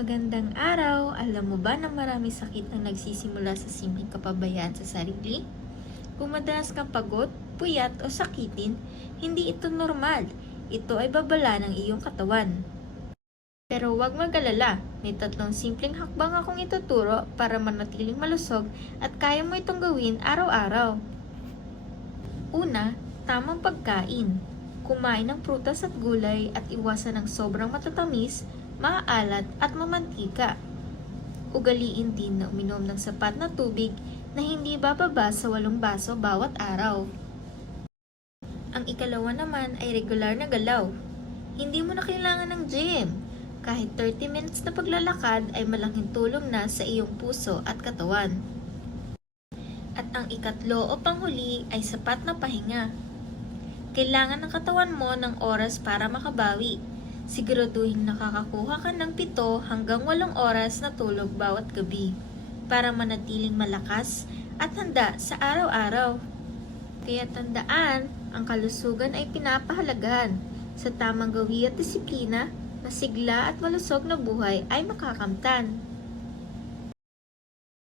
Magandang araw! Alam mo ba na marami sakit ang nagsisimula sa simpleng kapabayaan sa sarili? Kung madalas kang pagod, puyat o sakitin, hindi ito normal. Ito ay babala ng iyong katawan. Pero huwag mag-alala, may 3 simpleng hakbang akong ituturo para manatiling malusog at kaya mo itong gawin araw-araw. Una, tamang pagkain. Kumain ng prutas at gulay at iwasan ng sobrang matatamis, maaalat at mamantika. Ugaliin din na uminom ng sapat na tubig na hindi bababa sa 8 baso bawat araw. Ang ikalawa naman ay regular na galaw. Hindi mo na kailangan ng gym. Kahit 30 minutes na paglalakad ay malaking tulong na sa iyong puso at katawan. At ang ikatlo o panghuli ay sapat na pahinga. Kailangan ng katawan mo ng oras para makabawi. Siguraduhin nakakakuha ka ng 7 hanggang 8 oras na tulog bawat gabi para manatiling malakas at handa sa araw-araw. Kaya tandaan, ang kalusugan ay pinapahalagahan. Sa tamang gawi at disiplina, masigla at malusog na buhay ay makakamtan.